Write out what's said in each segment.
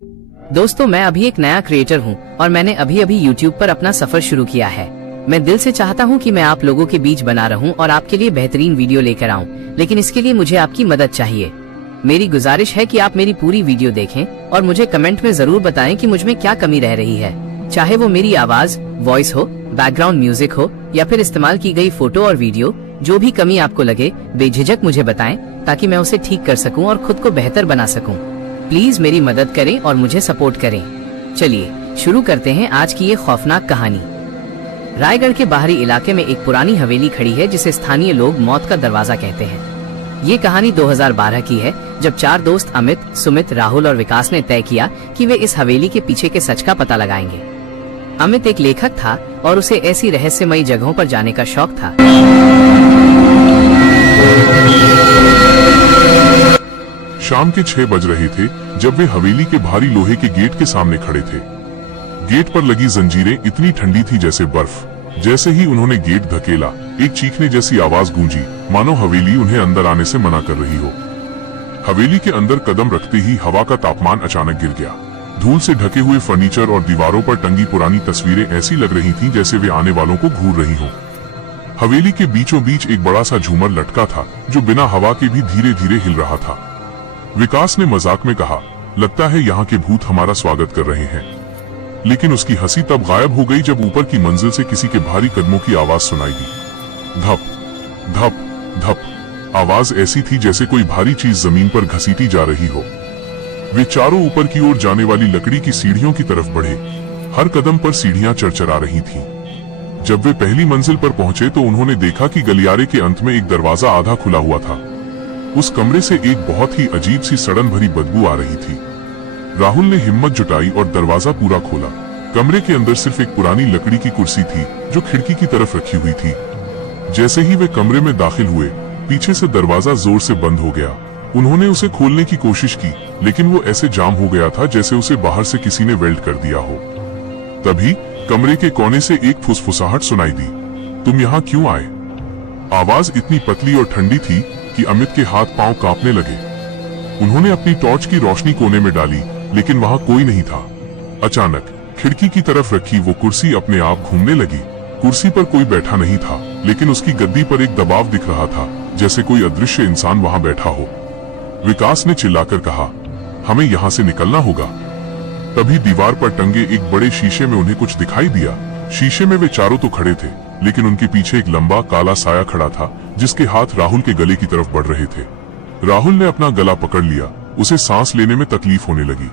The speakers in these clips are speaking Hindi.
दोस्तों, मैं अभी एक नया क्रिएटर हूँ और मैंने अभी अभी YouTube पर अपना सफर शुरू किया है। मैं दिल से चाहता हूँ कि मैं आप लोगों के बीच बना रहूँ और आपके लिए बेहतरीन वीडियो लेकर आऊँ, लेकिन इसके लिए मुझे आपकी मदद चाहिए। मेरी गुजारिश है कि आप मेरी पूरी वीडियो देखें और मुझे कमेंट में जरूर बताएं कि मुझ में क्या कमी रह रही है। चाहे वो मेरी आवाज, वॉइस हो, बैकग्राउंड म्यूजिक हो या फिर इस्तेमाल की गई फोटो और वीडियो, जो भी कमी आपको लगे बेझिझक मुझे बताएं ताकि मैं उसे ठीक कर सकूं और खुद को बेहतर बना सकूं। प्लीज मेरी मदद करें और मुझे सपोर्ट करें। चलिए शुरू करते हैं आज की ये खौफनाक कहानी। रायगढ़ के बाहरी इलाके में एक पुरानी हवेली खड़ी है जिसे स्थानीय लोग मौत का दरवाजा कहते हैं। ये कहानी 2012 की है, जब 4 दोस्त अमित, सुमित, राहुल और विकास ने तय किया कि वे इस हवेली के पीछे के सच का पता लगाएंगे। अमित एक लेखक था और उसे ऐसी रहस्यमयी जगहों पर जाने का शौक था। शाम के 6 बज रहे थे जब वे हवेली के भारी लोहे के गेट के सामने खड़े थे। गेट पर लगी जंजीरें इतनी ठंडी थी जैसे बर्फ। जैसे ही उन्होंने गेट धकेला, एक चीखने जैसी आवाज गूंजी, मानो हवेली उन्हें अंदर आने से मना कर रही हो। हवेली के अंदर कदम रखते ही हवा का तापमान अचानक गिर गया। धूल से ढके हुए फर्नीचर और दीवारों पर टंगी पुरानी तस्वीरें ऐसी लग रही थीं जैसे वे आने वालों को घूर रही हों। हवेली के बीचों बीच एक बड़ा सा झूमर लटका था जो बिना हवा के भी धीरे धीरे हिल रहा था। विकास ने मजाक में कहा, लगता है यहाँ के भूत हमारा स्वागत कर रहे हैं। लेकिन उसकी हंसी तब गायब हो गई जब ऊपर की मंजिल से किसी के भारी कदमों की आवाज सुनाई दी। धप धप धप। आवाज ऐसी थी जैसे कोई भारी चीज जमीन पर घसीटी जा रही हो। वे चारों ऊपर की ओर जाने वाली लकड़ी की सीढ़ियों की तरफ बढ़े। हर कदम पर सीढ़ियां चरचरा रही थीं। जब वे पहली मंजिल पर पहुंचे तो उन्होंने देखा कि गलियारे के अंत में एक दरवाजा आधा खुला हुआ था। उस कमरे से एक बहुत ही अजीब सी सड़न भरी बदबू आ रही थी। राहुल ने हिम्मत जुटाई और दरवाजा पूरा खोला। कमरे के अंदर सिर्फ एक पुरानी लकड़ी की कुर्सी थी जो खिड़की की तरफ रखी हुई थी। जैसे ही वे कमरे में दाखिल हुए, पीछे से दरवाजा जोर से बंद हो गया। उन्होंने उसे खोलने की कोशिश की, लेकिन वो ऐसे जाम हो गया था जैसे उसे बाहर से किसी ने वेल्ड कर दिया हो। तभी कमरे के कोने से एक फुसफुसाहट सुनाई दी। तुम यहाँ क्यों आए? आवाज इतनी पतली और ठंडी थी कि अमित के हाथ पांव कांपने लगे। उन्होंने अपनी टॉर्च की रोशनी कोने में डाली, लेकिन वहां कोई नहीं था। अचानक खिड़की की तरफ रखी वो कुर्सी अपने आप घूमने लगी। कुर्सी पर कोई बैठा नहीं था, लेकिन उसकी गद्दी पर एक दबाव दिख रहा था, जैसे कोई अदृश्य इंसान वहां बैठा हो। विकास ने चिल्लाकर कहा, हमें यहाँ से निकलना होगा। तभी दीवार पर टंगे एक बड़े शीशे में उन्हें कुछ दिखाई दिया। शीशे में वे चारों तो खड़े थे, लेकिन उनके पीछे एक लंबा काला साया खड़ा था जिसके हाथ राहुल के गले की तरफ बढ़ रहे थे। राहुल ने अपना गला पकड़ लिया। उसे सांस लेने में तकलीफ होने लगी।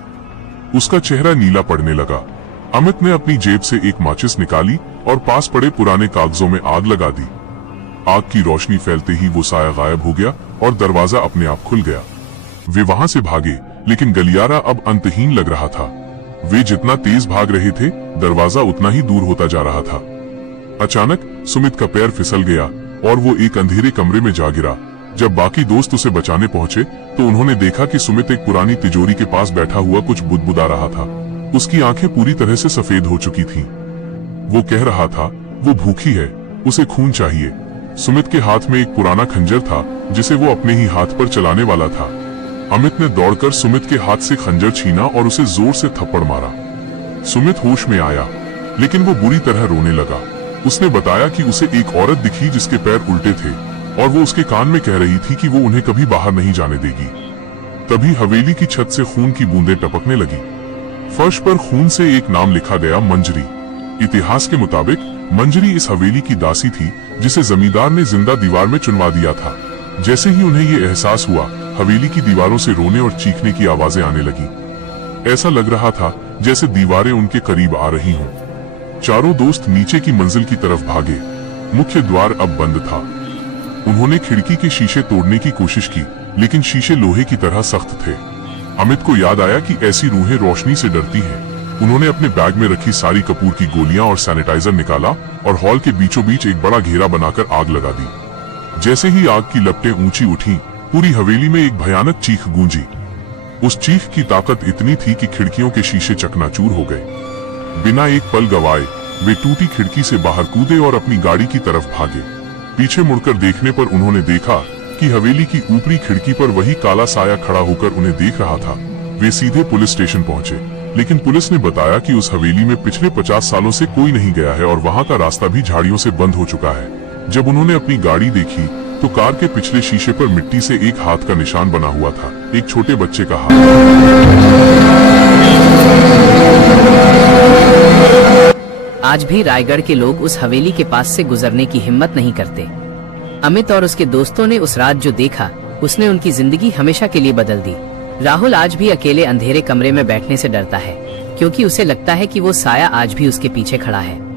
उसका चेहरा नीला पड़ने लगा। अमित ने अपनी जेब से एक माचिस निकाली और पास पड़े पुराने कागजों में आग लगा दी। आग की रोशनी फैलते ही वो साया गायब हो गया और दरवाजा अपने आप खुल गया। वे वहां से भागे, लेकिन गलियारा अब अंतहीन लग रहा था। वे जितना तेज भाग रहे थे, दरवाजा उतना ही दूर होता जा रहा था। अचानक सुमित का पैर फिसल गया और वो एक अंधेरे कमरे में जा गिरा। जब बाकी दोस्त उसे बचाने पहुंचे तो उन्होंने देखा कि सुमित एक पुरानी तिजोरी के पास बैठा हुआ कुछ बुदबुदा रहा था। उसकी आंखें पूरी तरह से सफेद हो चुकी थीं। वो कह रहा था, वो भूखी है, उसे खून चाहिए। सुमित के हाथ में एक पुराना खंजर था जिसे वो अपने ही हाथ पर चलाने वाला था। अमित ने दौड़कर सुमित के हाथ से खंजर छीना और उसे जोर से थप्पड़ मारा। सुमित होश में आया, लेकिन वो बुरी तरह रोने लगा। उसने बताया कि उसे एक औरत दिखी जिसके पैर उल्टे थे और वो उसके कान में कह रही थी कि वो उन्हें कभी बाहर नहीं जाने देगी। तभी हवेली की छत से खून की बूंदें टपकने लगी। फर्श पर खून से एक नाम लिखा गया, मंजरी। इतिहास के मुताबिक मंजरी इस हवेली की दासी थी जिसे जमींदार ने जिंदा दीवार में चुनवा दिया था। जैसे ही उन्हें ये एहसास हुआ, हवेली की दीवारों से रोने और चीखने की आवाजें आने लगी। ऐसा लग रहा था जैसे दीवारें उनके करीब आ रही हों। चारों दोस्त नीचे की मंजिल की तरफ भागे। मुख्य द्वार अब बंद था। उन्होंने खिड़की के शीशे तोड़ने की कोशिश की, लेकिन शीशे लोहे की तरह सख्त थे। अमित को याद आया कि ऐसी रूहें रोशनी से डरती हैं। उन्होंने अपने बैग में रखी सारी कपूर की गोलियां और सैनिटाइजर निकाला और हॉल के बीचों बीच एक बड़ा घेरा बनाकर आग लगा दी। जैसे ही आग की लपटें ऊंची उठी, पूरी हवेली में एक भयानक चीख गूंजी। उस चीख की ताकत इतनी थी कि खिड़कियों के शीशे चकनाचूर हो गए। बिना एक पल गवाए वे टूटी खिड़की से बाहर कूदे और अपनी गाड़ी की तरफ भागे। पीछे मुड़कर देखने पर उन्होंने देखा कि हवेली की ऊपरी खिड़की पर वही काला साया खड़ा होकर उन्हें देख रहा था। वे सीधे पुलिस स्टेशन पहुंचे, लेकिन पुलिस ने बताया कि उस हवेली में पिछले 50 सालों से कोई नहीं गया है और वहां का रास्ता भी झाड़ियों से बंद हो चुका है। जब उन्होंने अपनी गाड़ी देखी तो कार के पिछले शीशे पर मिट्टी से एक हाथ का निशान बना हुआ था, एक छोटे बच्चे का हाथ। आज भी रायगढ़ के लोग उस हवेली के पास से गुजरने की हिम्मत नहीं करते। अमित और उसके दोस्तों ने उस रात जो देखा, उसने उनकी जिंदगी हमेशा के लिए बदल दी। राहुल आज भी अकेले अंधेरे कमरे में बैठने से डरता है, क्योंकि उसे लगता है कि वो साया आज भी उसके पीछे खड़ा है।